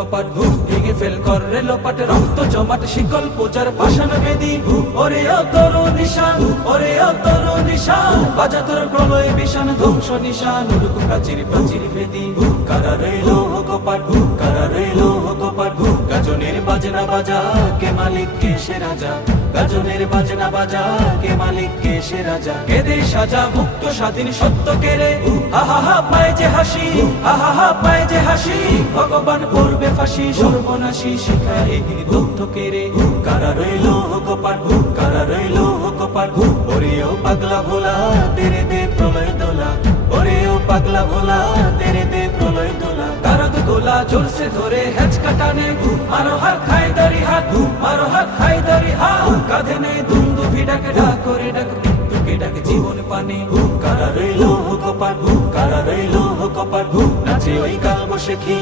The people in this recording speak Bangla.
কপাট ভেঙে ফেল কর রে লোপাট রক্ত জমাট শিকল পূজার পাষাণ বেদি ওরে অতর নিশান ওরে অতর নিশান বাজা তোর প্রলয় বিশান ধ্বংস নিশান উড়ুক প্রাচীর প্রাচীর ভেদি কারা রইল কপাট কারা রইল কপাট গাজনের বাজনা বাজা কে মালিক কে সে রাজা গাজনের বাজনা বাজা কে মালিক কে সে রাজা কেদে সাজা মুক্ত স্বাধীন সত্য কেড়ে আহা হা পায় যে হাসি আহা হা পায় যে হাসি ভগবান করবে ফাঁসি সর্বনাশী শিখায় এগিয়ে দগ্ধ কেড়ে কারা রইল কপাট কারা রইল কপাট ওরেও পাগলা ভোলা তেরে দে প্রলয় দোলা ওরেও পাগলা ভোলা তেরে দে প্রলয় দোলা কারদ গোলা জোরসে ধরে হেঁচ কাটানে মারো হাত খায় দারি হাত মারো হাত খায় দারি হাত কাঁধে নেই দুন্দু ভিডাকে ডাক করে ডাক মৃত্যুকে ডাক জীবন পানে কারা রইল কপাট কারা রইল কপাট নাচে ওই কাল বসে কি